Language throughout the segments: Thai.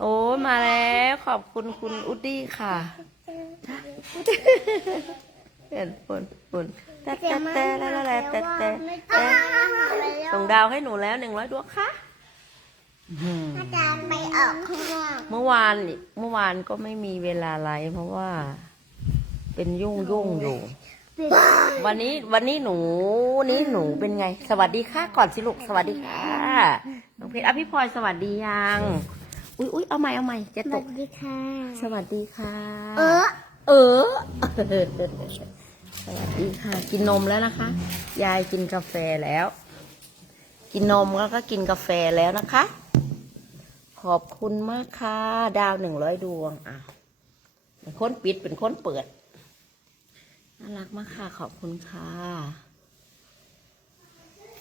โอ้มาแล้วขอบคุณคุณอุดดี้ค่ะเห็นปุ่นปุ่นแต่แต่แล้วแต่แต่แต่ส่งดาวให้หนูแล้วหนึ่งร้อยดวงค่ะอาจารย์ไปออกข้างนอกเมื่อวานเมื่อวานก็ไม่มีเวลาไลฟ์เพราะว่า เป็นยุ่งยุ่งอยู่ วันนี้วันนี้หนูนี้หนูเป็นไง สวัสดีค่ะก่อนสิลูกสวัสดีค่ะน้องเพชรอภิพรสวัสดียัง อุ้ยอุ้ยเอาใหม่เอาใหม่จะสตวักสดีค่ะ สวัสดีค่ะ เออ เออ สวัสดีค่ะ กินนมแล้วนะคะ ยายกินกาแฟแล้ว กินนมแล้วก็กินกาแฟแล้วนะคะ ขอบคุณมากค่ะ ดาวหนึ่งร้อยดวงอะเป็นคนปิดเป็นคนเปิด น่ารักมากค่ะ ขอบคุณค่ะ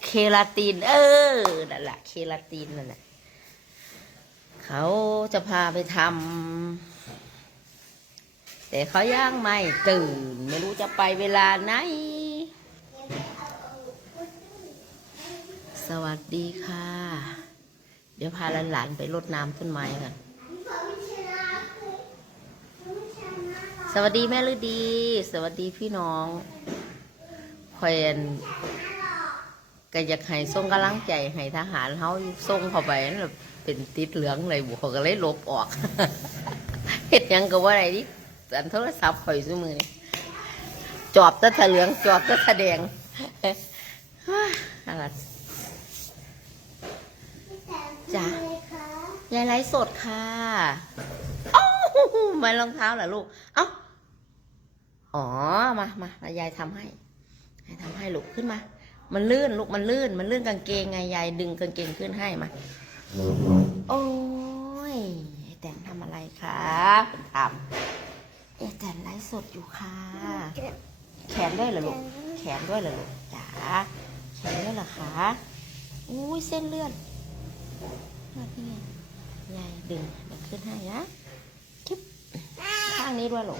เคลาติน เออ นั่นแหละ เคลาตินนั่นแหละ เขาจะพาไปทำแต่เขาย่างไม่ตื่น ไม่รู้จะไปเวลาไหน สวัสดีค่ะ เดี๋ยวพาหลานๆไปรดน้ำต้นไม้กัน สวัสดีแม่ฤดี สวัสดีพี่น้องคอยอันก็อยากให้ส่งกำลังใจให้ทหารเขาส่งเข้าไปนั่นแหละ เป็นติดเหลืองเลยบุเขาก็เลยลบออกเห็ดยังก็ว่าอะไรดิอันโทรศัพท์ข่อยซุมือนี่จอบตะทะเหลือง จอบตะทะแดงอะไรจ้ะยายไลฟ์สดค่ะโอ้มารองเท้าเหรอลูก เอ้า อ๋อ มามายายทำให้ยายทำให้ลูกขึ้นมา มันลื่นลูกมันลื่น มันลื่นกางเกงไงยายดึงกางเกงขึ้นให้มา โอ้ยไอ้แตนทำอะไรคะคุณทำไอ้แตนไลฟ์สดอยู่ค่ะ แขนด้วยเหรอลูก แขนด้วยเหรอลูกจ๋าแขนด้วยเหรอคะอุ้ยเส้นเลือดเลือดนี่ไงยายดึงเดี๋ยวขึ้นให้นะคลิปข้างนี้ด้วยเหรอ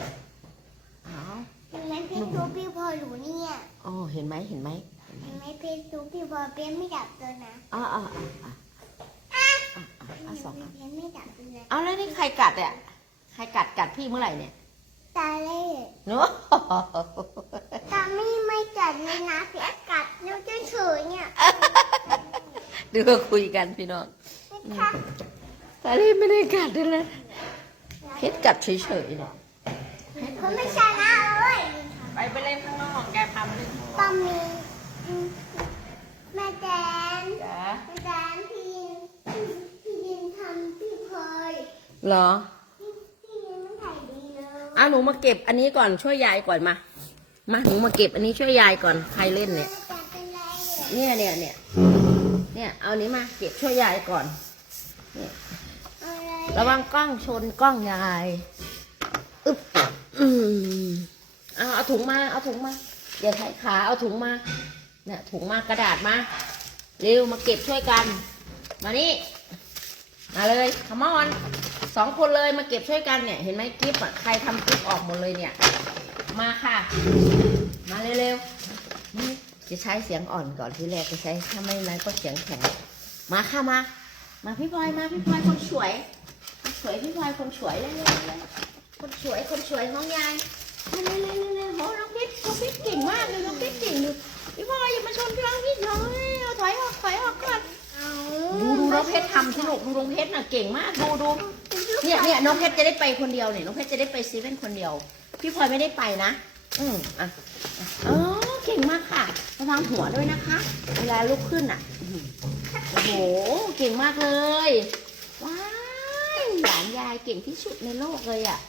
อ้าวเห็นไหมเพชรทูพี่พอหนูเนี่ยโอ้เห็นไหมเห็นไหมเห็นไหมเห็นไหมเพชรทูพี่พอเปี้ยนไม่ดับตัวนะอ๋ออ๋ออ๋ออ๋ออ๋อ อ๋อสองอันเปี้ยนไม่ดับตัวนะเอาแล้วนี่ใครกัดอะใครกัดกัดพี่เมื่อไหร่เนี่ยตาเล่เนาะตาไม่ไม่จัดเลยนะเพชรกัดนิ้วจะเฉยเนี่ยดูว่าคุยกันพี่น้องนะคะตาลีไม่ได้กัดด้วยนะเพชรกัดเฉยๆเนี่ยเขาไม่ชนะเลยไปไปเล่นข้างนอกแกพามาเล่นข้างนอกต้องมีแม่แดนจ้า แม่แดนพี่พี่ยินทำพี่พลอย เหรอพี่พี่ยินมันถ่ายดีเลยอะหนูมาเก็บอันนี้ก่อนช่วยยายก่อนมา มาหนูมาเก็บอันนี้ช่วยยายก่อนใครเล่นเนี่ย จะเป็นไรเนี่ยเนี่ยเนี่ยเนี่ยเอานี้มาเก็บช่วยยายก่อน อะไรระวังกล้องชนกล้องยายอึ๊บอืมเอาเอาถุงมาเอาถุงมาอย่าใช้ขาเอาถุงมาเนี่ยถุงมากระดาษมาเร็วมาเก็บช่วยกัน มานี่มาเลยขมอน สองคนเลยมาเก็บช่วยกันเนี่ย เห็นไหมกิฟต์อะใครทำกิฟต์ออกหมดเลยเนี่ย มาค่ะ มาเร็วๆจะใช้เสียงอ่อนก่อนที่แรกจะใช้ถ้าไม่นั้นก็เสียงแข็ง มาค่ะมา มาพี่พลอยมาพี่พลอยคนสวยคนสวยพี่พลอยคนสวยเลยเลยเลยคนสวยคนสวยของยายเลยเลยเลยเลยโหน้องเพชรน้องเพชรเก่งมากเลยน้องเพชรเก่งเลยพี่พลอยอย่ามาชนพี่น้องพี่เลยเอาถอยออกถอยออกก่อนดูดูน้องเพชรทำสนุกดูน้องเพชรน่ะเก่งมากดูดู เนี่ยเนี่ยน้องเพชรจะได้ไปคนเดียวเนี่ยน้องเพชรจะได้ไปเซเว่นคนเดียว พี่พลอยไม่ได้ไปนะ อืมอะอะอ๋อเก่งมากค่ะระวังหัวด้วยนะคะ เวลาลุกขึ้นอะอื้อหือโอ้โหเก่งมากเลยว้ายหลานยายเก่งที่สุดในโลกเลยอะ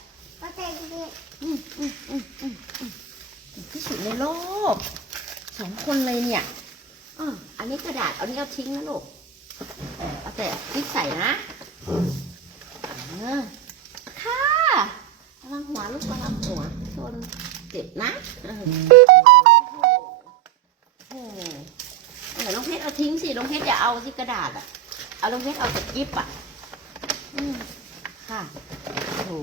ก็แต่ดีอืมอืมอืมอืมอืมเก่งที่สุดในโลกสองคนเลยเนี่ยอออันนี้กระดาษ เอานี้เอาทิ้งนะลูกเออเอาแต่ติ๊กใส่นะเออค่ะระวังหัวลูกระวังหัวชนเจ็บนะเออ โอ้โหเออน้องเพชรเอาทิ้งสิน้องเพชรอย่าเอาที่กระดาษอะ เอาน้องเพชรเอาแต่กิ๊บอะอืมค่ะโอ้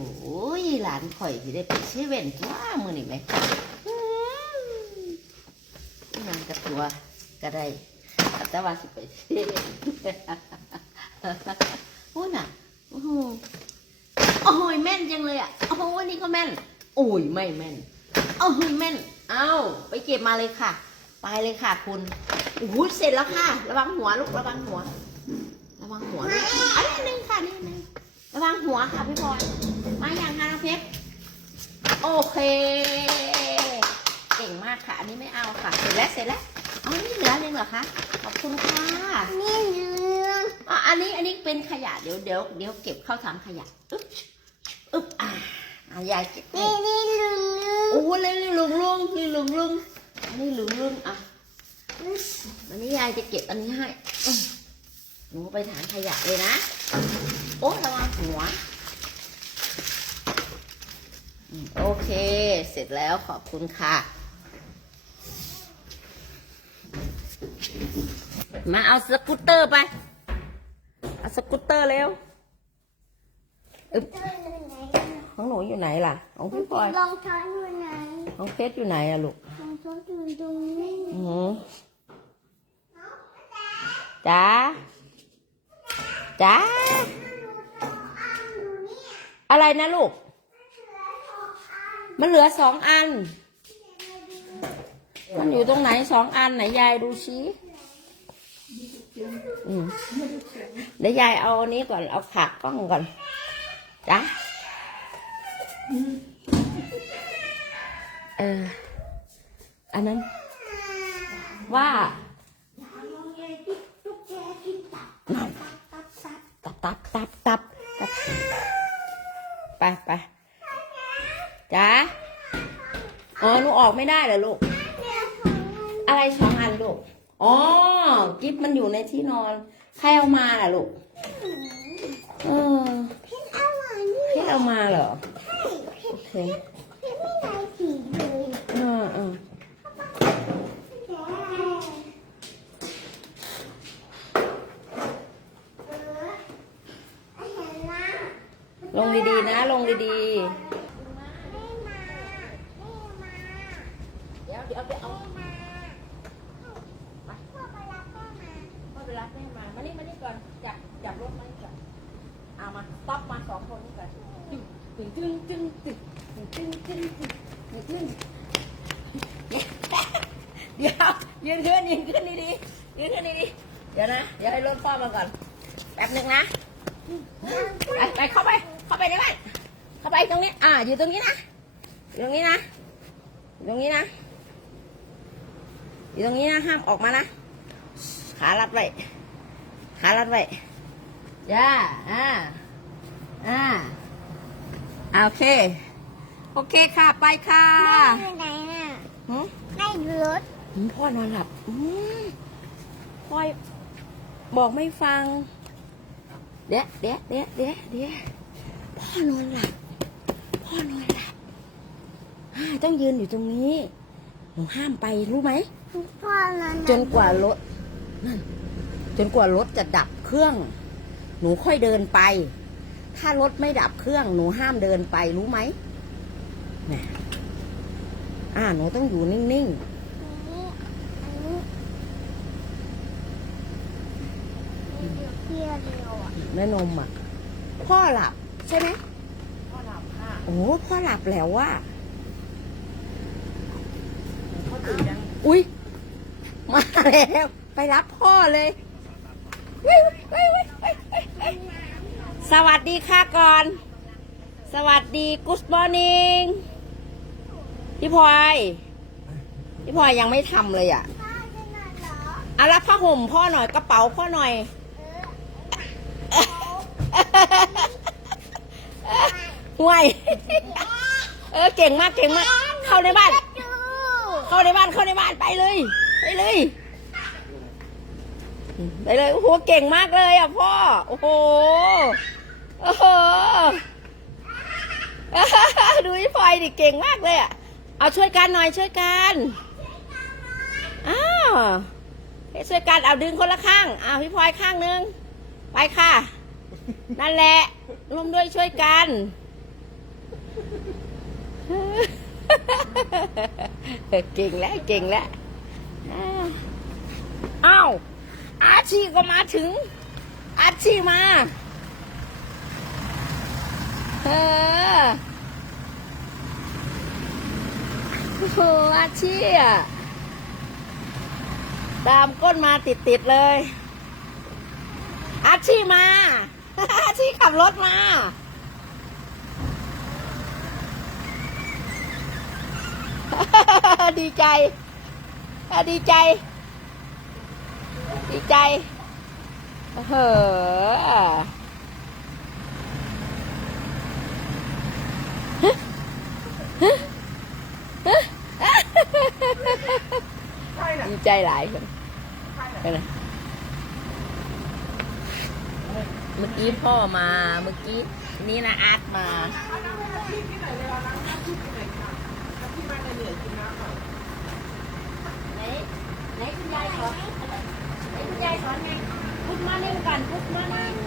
ยหลานข่อยที่ได้ไปเซเว่นตัวมือนี่ไหมอืมนั่นกับตัวก็ได้แต่ว่าสิไปเซเว่นโอ้น่ะโอ้โหโอ้ยแม่นจังเลยอะโอ้โหนี่ก็แม่น โอ้ยไม่แม่น โอ้ยแม่น เอาไปเก็บมาเลยค่ะ ไปเลยค่ะคุณโอ้โหเสร็จแล้วค่ะ ระวังหัวลูกระวังหัว ระวังหัวลูกอันนี้นึงค่ะนี่นึงระวังหัวค่ะพี่พลอยมาอย่างค่ะน้องเพชรโอเค เก่งมากค่ะ อันนี้ไม่เอาค่ะ เสร็จแล้วเสร็จแล้วเอานี่เหลือนึงเหรอคะขอบคุณค่ะนี่เรื่องอะอันนี้อันนี้เป็นขยะเดี๋ยวเดี๋ยวเดี๋ยวเก็บเข้าถังขยะอึ๊บอึ๊บอ่าอะยายเก็บนี่นี่ โอ้เลยนี่ลุงลุงนี่ลุงลุงอันนี้ลุงลุงอะอันนี้ยายจะเก็บอันนี้ให้หนูไปถังขยะเลยนะ โอ้ระวังหัว โอเค เสร็จแล้วขอบคุณค่ะ มาเอาสกูตเตอร์ไป เอาสกูตเตอร์เร็วอึ๊บของหนูอยู่ไหนล่ะ ของพี่พลอยรองเท้าอยู่ไห นของเพชรอยู่ไหนอะลูกรองเท้าอยู่ตรงนี้อือจ้าจ้าอะไรนะลูก มันเหลือสองอัน มันอยู่ตรงไหนสองอันไหนยายดูชี้อืมเดี๋ยวยายเอาอันนี้ก่อน เอาขากล้องก่อนจ้าเออ อันนั้น ว่านั่นตับตับตับตับตับไปไปจ้าอ๋อหนูออกไม่ได้เหรอลูก อะไรสองอันลูก อ๋อ กิฟมันอยู่ในที่นอน ใครเอามาล่ะลูกเออพี่เอาหวานนี่พี่เอามาเหรอโอเค พี่ไม่ได้สีเลย เออเออ ลงดีๆนะ ลงดีๆ เดี๋ยวเดี๋ยวไปเอาพ่อไปรับแม่มา มานี่มานี่ก่อน จับจับรถมานี่ก่อนเอามาต๊อปมาสองคนนี่ก่อนตึงตึงตึงตึงตึงตึงตึงตึงตึงเดี๋ยวยืนขึ้นยืนขึ้นดีๆยืนขึ้นดีๆเดี๋ยวนะ เดี๋ยวให้รถพ่อมาก่อน แป๊บหนึ่งนะไปไปเข้าไป เข้าไปในบ้านเข้าไปตรงนี้ อ่า อยู่ตรงนี้นะ อยู่ตรงนี้นะ อยู่ตรงนี้นะ อยู่ตรงนี้นะ ห้ามออกมานะ ขารัดไว้ ขารัดไว้ย่าอ่า อ่า อ่า โอเค โอเคค่ะ ไปค่ะแม่อยู่ไหนน่ะหืมแม่อยู่รถหืมพ่อนอนหลับอืมพ่อยบอกไม่ฟัง เดี๋ยวเดี๋ยวเดี๋ยวเดี๋ยวเดี๋ยว พ่อนอนหลับ พ่อนอนหลับอ่าต้องยืนอยู่ตรงนี้ หนูห้ามไปรู้ไหม พ่อนั่นจนกว่ารถนั่นจนกว่ารถจะดับเครื่อง หนูค่อยเดินไป ถ้ารถไม่ดับเครื่อง หนูห้ามเดินไปรู้ไหมเนี่ยอ่าหนูต้องอยู่นิ่งนี่อันนี้นี่เดี๋ยวเที่ยวเร็วอะๆแม่นมอะพ่อหลับ ใช่ไหมพ่อหลับค่ะโอ้พ่อหลับแล้วว่าพ่อตื่นยังอุ้ยมาแล้วไปรับพ่อเลยเว้ยเว้ยเว้ยเว้ยเว้ยเว้ยสวัสดีค่ะก่อน สวัสดี Good morning พี่พลอยพี่พลอยยังไม่ทำเลยอะพ่อจะนอนเหรอเอารับผ้าห่มพ่อหน่อยกระเป๋าพ่อหน่อย ห่วย เออเก่งมากเก่งมาก เข้าในบ้าน เข้าในบ้านเข้าในบ้านไปเลย ไปเลย ไปเลยโอ้โหเก่งมากเลยอะพ่อ โอ้โหโอ้โหดูพี่พลอยดิเก่งมากเลยอะ เอาช่วยกันหน่อยช่วยกันอ้าวให้ช่วยกันเอาดึงคนละข้างอ้าวพี่พลอยข้างนึง ไปค่ะ นั่นแหละร่วมด้วยช่วยกัน เก่งแล้วเก่งแล้วอ้าวอาชีก็มาถึง อาชีมาเอออาชีอะตามก้นมาติดติดเลย อาชีมา อาชีขับรถมา ดีใจดีใจ ดีใจเฮ้อดีใจหลายคนเมื่อกี้พ่อมา เมื่อกี้นี่นะอาร์ตมา ไหนไหนคุณยายสอนไหนคุณยายสอนไงพุทมานิ่กันพุทมานิว